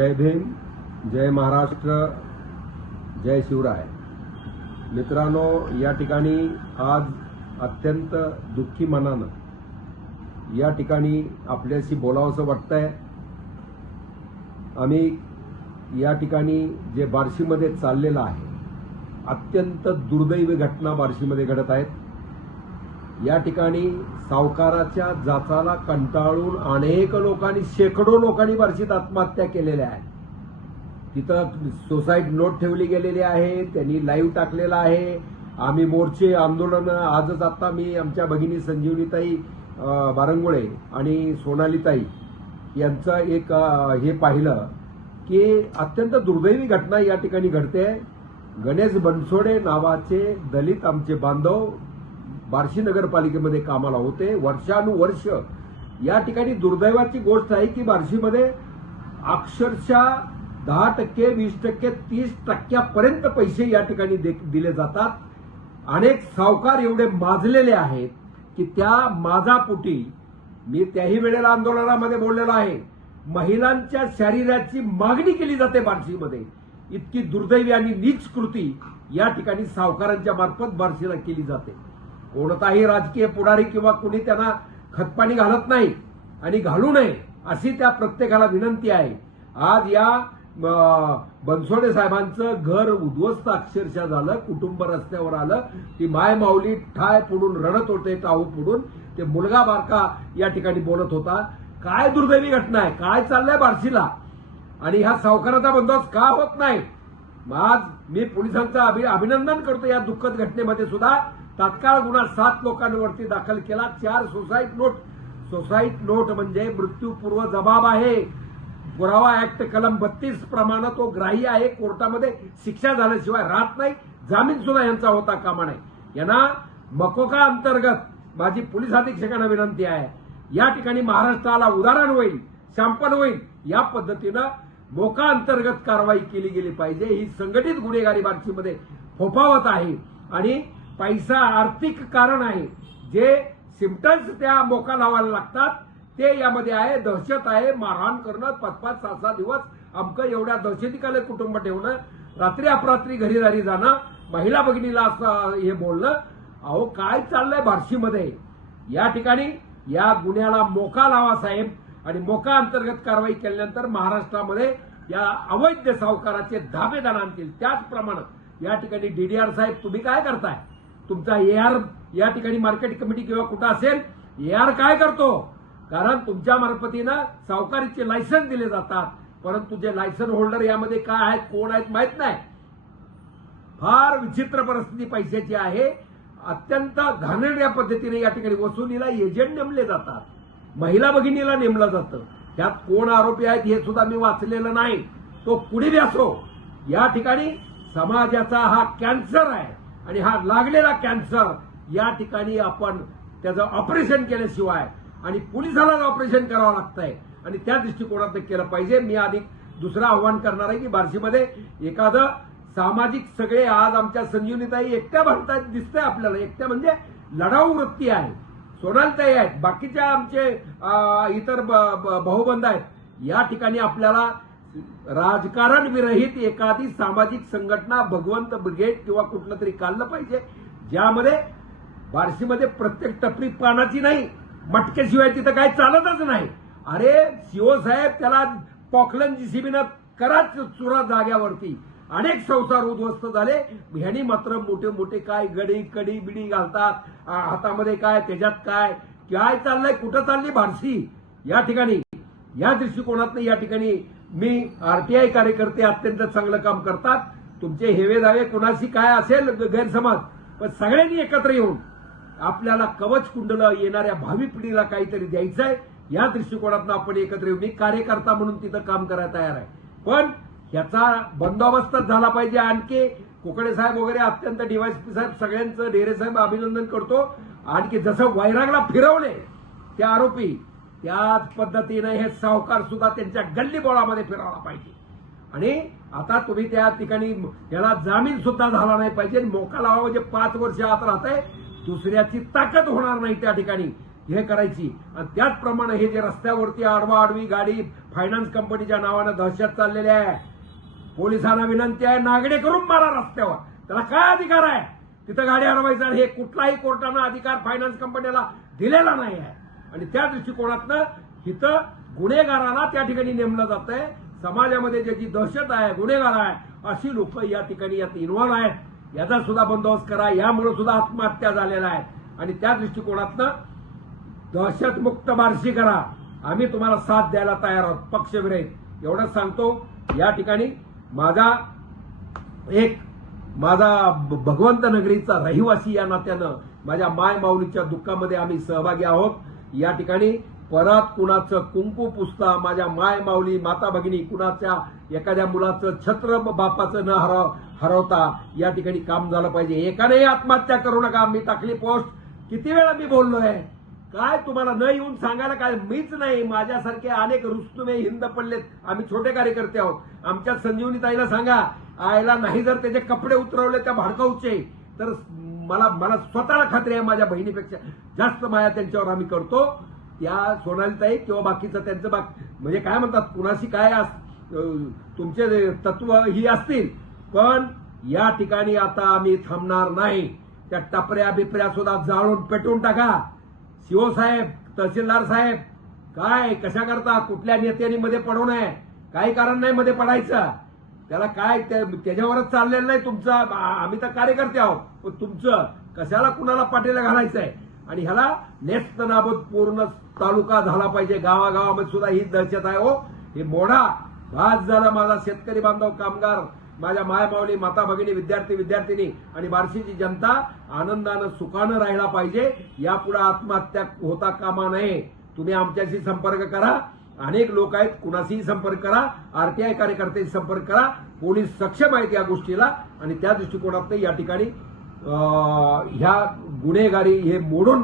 जय भीम जय महाराष्ट्र जय शिवराय. मित्रांनो या ठिकाणी आज अत्यंत दुःखी मनानं या ठिकाणी आपल्याशी बोलावंसं वाटतंय. आम्ही या ठिकाणी जे बार्शीमध्ये चाललेलं आहे अत्यंत दुर्दैवी घटना बार्शीमध्ये घडत आहेत. या ठिकाणी सावकाराच्या जाचाला कंटाळून अनेक लोकांनी शेकडो लोकांनी बार्शीत आत्महत्या केलेल्या आहेत. तिथं सोसाईट नोट ठेवली गेलेली आहे त्यांनी लाईव्ह टाकलेला आहे. आम्ही मोर्चे आंदोलन आजच आता मी आमच्या भगिनी संजीवनीताई बारंगुळे आणि सोनालीताई यांचं एक हे पाहिलं की अत्यंत दुर्दैवी घटना या ठिकाणी घडते. गणेश बनसोडे नावाचे दलित आमचे बांधव बार्शी नगरपालिकेमध्ये कामाला होते. वर्षानुवर्ष या ठिकाणी दुर्दैवाची गोष्ट आहे की बार्शीमध्ये अक्षरशः दहा टक्के वीस टक्के तीस टक्क्यापर्यंत पैसे या ठिकाणी दे- दिले जातात. अनेक सावकार एवढे माजलेले आहेत की त्या माझापुटी मी त्याही वेळेला आंदोलनामध्ये बोललेलो आहे महिलांच्या शरीराची मागणी केली जाते बार्शीमध्ये. इतकी दुर्दैवी आणि नीच कृती या ठिकाणी सावकारांच्या मार्फत बार्शीला केली जाते. कोणताही राजकीय पुढारी किंवा कुणी त्यांना खतपाणी घालत नाही आणि घालू नये अशी त्या प्रत्येकाला विनंती आहे. आज या बनसोडे साहेबांचं घर उद्ध्वस्त अक्षरशः झालं कुटुंब रस्त्यावर आलं ती माय माऊली ठाय पुढून रडत होते टाहू पुढून. ते मुलगा बारका या ठिकाणी बोलत होता. काय दुर्दैवी घटना आहे काय चाललंय बार्शीला? आणि ह्या सावकाराचा बंदोबस्त का होत नाही? आज मी पोलिसांचं अभि- अभिनंदन करतो या दुःखद घटनेमध्ये सुद्धा. तात्काळ गुन्हा सात लोकांवरती दाखल केला. चार सोसाईट नोट. सोसाईट नोट म्हणजे मृत्यूपूर्व जबाब आहे. पुरावा ऍक्ट कलम बत्तीस प्रमाणे तो ग्राह्य आहे. कोर्टामध्ये शिक्षा झाल्याशिवाय राहत नाही. जामीन सुद्धा यांचा होता कामा नाही यांना मकोका अंतर्गत माझी पोलीस अधीक्षकांना विनंती आहे. या ठिकाणी महाराष्ट्राला उदाहरण होईल शॅम्पल होईल या पद्धतीनं मोका अंतर्गत कारवाई केली गेली पाहिजे. ही संघटित गुन्हेगारी बार्शीमध्ये फोफावत आहे. आणि पैसा आर्थिक कारण आहे. जे सिमटम्स त्या मोका लावायला लागतात ते यामध्ये आहे दहशत आहे. मारहाण करणं पाच पाच सहा सहा दिवस अमकं एवढ्या दहशतीकाले कुटुंब ठेवणं रात्री अपरात्री घरी दारी जाणं महिला भगिनीला असं हे बोलणं. अहो काय चाललंय बार्शीमध्ये? या ठिकाणी या गुन्ह्याला मोका लावा साहेब. आणि मोका अंतर्गत कारवाई केल्यानंतर महाराष्ट्रामध्ये या अवैध सावकाराचे धाबेदार आणतील. त्याचप्रमाणे या ठिकाणी डीडीआर साहेब तुम्ही काय करताय? तुमचा एआर या ठिकाणी मार्केट कमिटी किंवा कुठं असेल एआर काय करतो? कारण तुमच्या मार्फतीनं सावकारीचे लायसन दिले जातात. परंतु जे लायसन होल्डर यामध्ये काय आहेत कोण आहेत माहीत नाही. फार विचित्र परिस्थिती पैशाची आहे. अत्यंत घाणेरड्या पद्धतीने या ठिकाणी वसुलीला एजंट नेमले जातात. महिला भगिनीला नेमलं जातं. त्यात कोण आरोपी आहेत हे सुद्धा मी वाचलेलं नाही. तो पुढे असो. या ठिकाणी समाजाचा हा कॅन्सर आहे. आणि हा लागलेला कॅन्सर या ठिकाणी आपण त्याचं ऑपरेशन केल्याशिवाय आणि पोलिसालाच ऑपरेशन करावं लागतंय. आणि त्या दृष्टिकोनात केलं पाहिजे. मी अधिक दुसरं आव्हान करणार आहे की बार्शीमध्ये एखादं सामाजिक सगळे आज आमच्या संजीवनीताई एकट्या भारतात दिसतंय आपल्याला. एकट्या म्हणजे लढाऊ वृत्ती आहे. सोनालताई आहेत. बाकीच्या आमचे इतर ब- ब- भाऊबंद आहेत. या ठिकाणी आपल्याला राजकारण विरहित एखादी सामाजिक संघटना भगवंत ब्रिगेड किंवा कुठलं तरी काढलं पाहिजे ज्यामध्ये बार्शीमध्ये प्रत्येक टपरी पानाची नाही मटक्याशिवाय तिथं काही चालतच नाही. अरे सीओ साहेब त्याला पॉकलन जीसीबीनं कराच चुरा जाग्यावरती. अनेक संसार उद्ध्वस्त झाले. ह्यानी मात्र मोठे मोठे काय गडी कडी बिडी घालतात हातामध्ये काय त्याच्यात काय काय चाललंय कुठं चालली बार्शी? या ठिकाणी या दृष्टिकोनातनं या ठिकाणी मी आरटीआय कार्यकर्ते अत्यंत चांगलं काम करतात. तुमचे हेवे दावे कोणाशी काय असेल गैरसमज पण सगळ्यांनी एकत्र येऊन आपल्याला कवच कुंडलं येणाऱ्या भावी पिढीला काहीतरी द्यायचंय. या दृष्टिकोनातनं आपण एकत्र येऊ मी कार्यकर्ता म्हणून तिथं काम करायला तयार आहे. पण ह्याचा बंदोबस्तच झाला पाहिजे आणखी. कोकडे साहेब वगैरे अत्यंत डीवायसपी साहेब सगळ्यांचं डेरे साहेब अभिनंदन करतो. आणखी जसं वैरागला फिरवले त्या आरोपी त्याच पद्धतीनं हे सावकार सुद्धा त्यांच्या गल्ली बोळामध्ये फिरवला पाहिजे. आणि आता तुम्ही त्या ठिकाणी याला जामीन सुद्धा झाला नाही पाहिजे. मोका लावा म्हणजे पाच वर्ष आत राहत आहे दुसऱ्याची ताकद होणार नाही त्या ठिकाणी. हे करायची. आणि त्याचप्रमाणे हे जे रस्त्यावरती आडवा आडवी गाडी फायनान्स कंपनीच्या नावानं दहशत चाललेली आहे. पोलिसांना विनंती आहे नागडे करून मारा रस्त्यावर. त्याला काय अधिकार आहे? तिथं गाडी अडवायचा आणि हे कुठलाही कोर्टानं अधिकार फायनान्स कंपनीला दिलेला नाही आहे. आणि त्या दृष्टिकोनातनं इथं गुन्हेगारांना त्या ठिकाणी नेमलं जात आहे समाजामध्ये ज्याची दहशत आहे गुन्हेगार आहे अशी लोक या ठिकाणी यात इन्व्हॉल्व्ह आहेत. याचा सुद्धा बंदोबस्त करा. यामुळे सुद्धा आत्महत्या झालेल्या आहेत. आणि त्या दृष्टिकोनातनं दहशतमुक्त बार्शी करा. आम्ही तुम्हाला साथ द्यायला तयार आहोत. पक्षविरहित. एवढंच सांगतो. या ठिकाणी माझा एक माझा भगवंत नगरीचा रहिवासी या नात्यानं माझ्या माय माऊलीच्या दुःखामध्ये आम्ही सहभागी आहोत. या ठिकाणी परत कुणाचं कुंकू पुसता माझ्या माय माऊली माता भगिनी कुणाच्या एखाद्या मुलाचं छत्र बापाचं न हरव हरवता या ठिकाणी काम झालं पाहिजे. एकानेही आत्महत्या करू नका मी टाकली पोस्ट. किती वेळा मी बोललोय? काय तुम्हाला न येऊन सांगायला काय मीच नाही? माझ्यासारखे अनेक रुस्तुमे हिंद पडलेत. आम्ही छोटे कार्यकर्ते आहोत. आमच्या संजीवनी ताईला सांगा आयला नाही जर त्याचे कपडे उतरवले त्या भाडकाऊचे तर मला मला स्वतःला खात्री आहे माझ्या बहिणीपेक्षा जास्त माया त्यांच्यावर आम्ही करतो. त्या सोनालीताई किंवा बाकीचं त्यांचं बाकी म्हणजे काय म्हणतात कुणाशी काय अस- तुमचे तत्व ही असतील पण या ठिकाणी आता आम्ही थांबणार नाही. त्या टपऱ्या बिपऱ्या सुद्धा जाळून पेटवून टाका. सीओ साहेब तहसीलदार साहेब काय कशा करता कुठल्या नेत्यांनी मध्ये पडू नये? काही कारण नाही मध्ये पडायचं. त्याला काय त्याच्यावरच चाललेलं नाही तुमचं. आम्ही तर कार्यकर्ते आहोत. पण तुमचं कशाला कुणाला पाठीला आहे आणि ह्याला नेस्तनाबद पूर्ण तालुका झाला पाहिजे. गावागावामध्ये सुद्धा ही दहशत आहे हो. हे मोडा. आज झाला माझा शेतकरी बांधव कामगार माझ्या मायमावली माता भगिनी विद्यार्थी विद्यार्थिनी आणि बार्शीची जनता आनंदानं सुखानं राहिला पाहिजे. यापुढे आत्महत्या होता कामा नये. तुम्ही आमच्याशी संपर्क करा. अनेक लोक आहेत कुणाशीही संपर्क करा आरटीआय कार्यकर्त्यांशी संपर्क करा पोलीस सक्षम आहेत या गोष्टीला आणि त्या दृष्टिकोनात या ठिकाणी अं, ह्या गुन्हेगारी हे मोडून